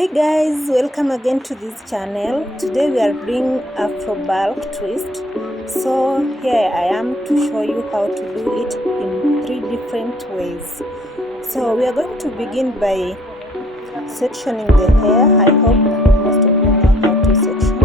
Hey guys, welcome again to this channel. Today we are doing Afro Bulk twist. So here I am to show you how to do it in 3 different ways. So we are going to begin by sectioning the hair. I hope most of you know how to section.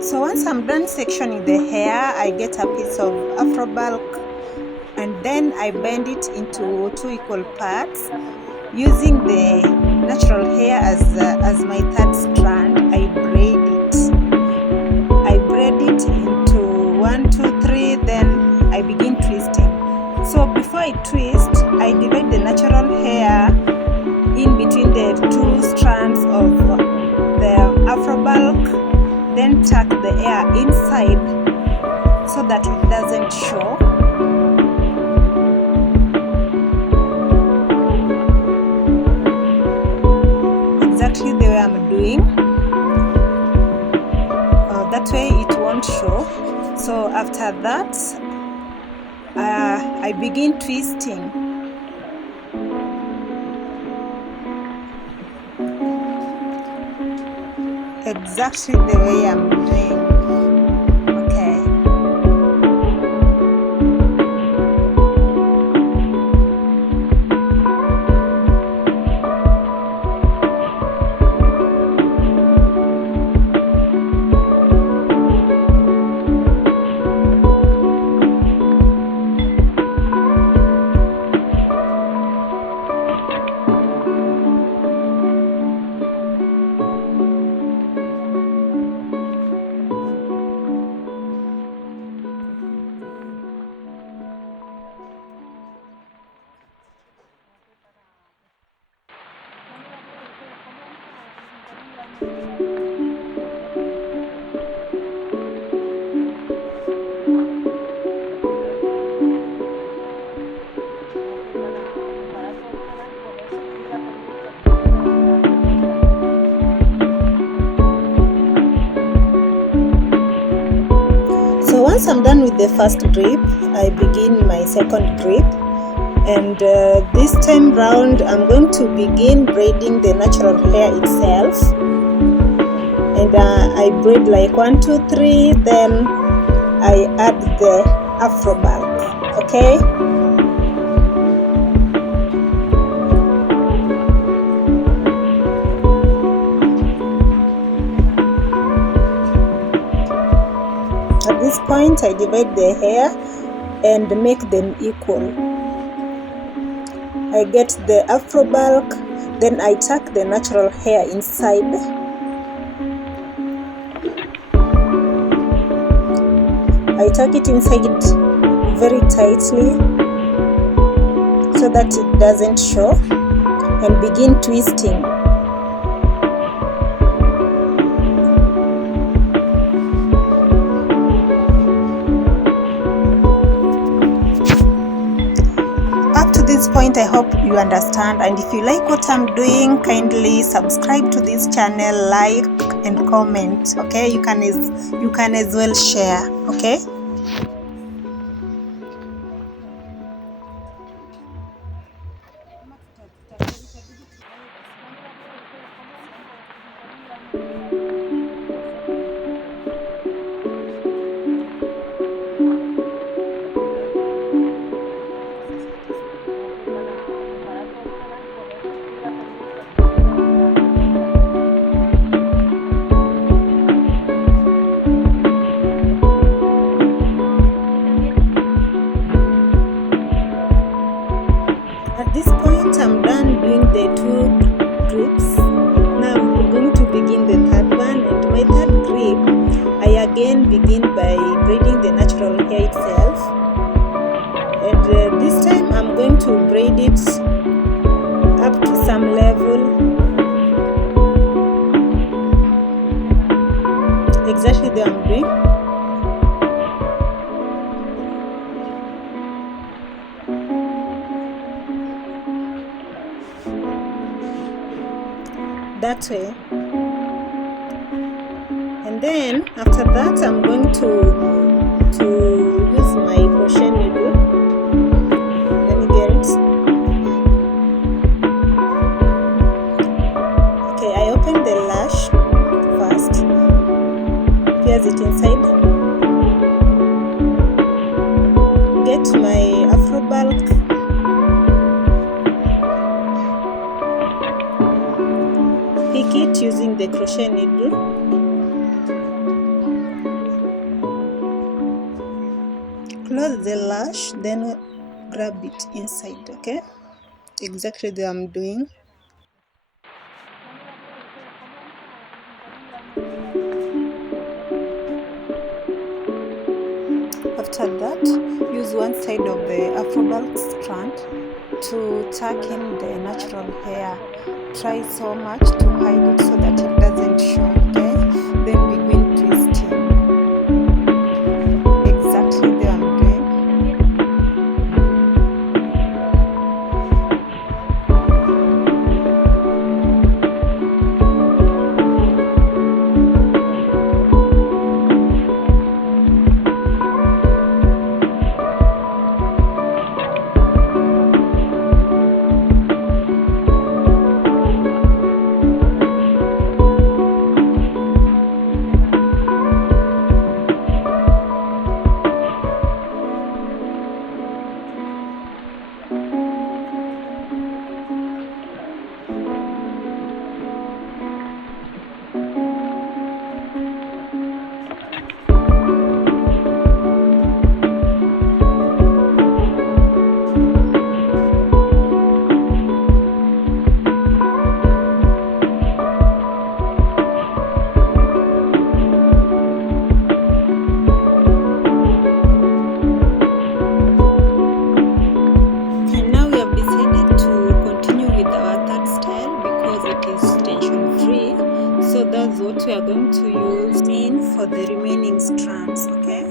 So once I'm done sectioning the hair, I get a piece of Afro Bulk and then I bend it into 2 equal parts using the natural hair as my third strand. I braid it into 1, 2, 3, then I begin twisting. So before I twist, I divide the natural hair in between the 2 strands of the Afro Bulk, then tuck the hair inside so that it doesn't show. Exactly the way I'm doing. That way it won't show. So after that, I begin twisting. Exactly the way I'm doing. Okay. So once I'm done with the first grip, I begin my second grip, and this time round I'm going to begin braiding the natural hair itself, and I braid like 1, 2, 3, then I add the Afro Bulk. Okay. At this point, I divide the hair and make them equal. I get the Afro Bulk, then I tuck the natural hair inside. I tuck it inside very tightly so that it doesn't show, and begin twisting. point, I hope you understand, and if you like what I'm doing, kindly subscribe to this channel, like and comment. Okay, you can as well share. Okay. At this point, I'm done doing the 2 grips. Now I'm going to begin the third one, and my third grip, I again begin by braiding the natural hair itself. And this time I'm going to braid it up to some level, exactly the way I'm doing. That way. And then after that, I'm going to use my crochet needle. Let me get it. Okay, I open the lash first, pierce it inside, get my Afro Bulk, pick it using the crochet needle, close the lash, then grab it inside. Okay, exactly the way I'm doing. After that, use one side of the Afro Bulk strand to tuck in the natural hair. Try so much to hide it so that it doesn't show. Okay, then begin twisting. Exactly the way I'm doing. That's what we are going to use for the remaining strands. Okay.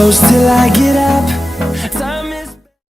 close till I get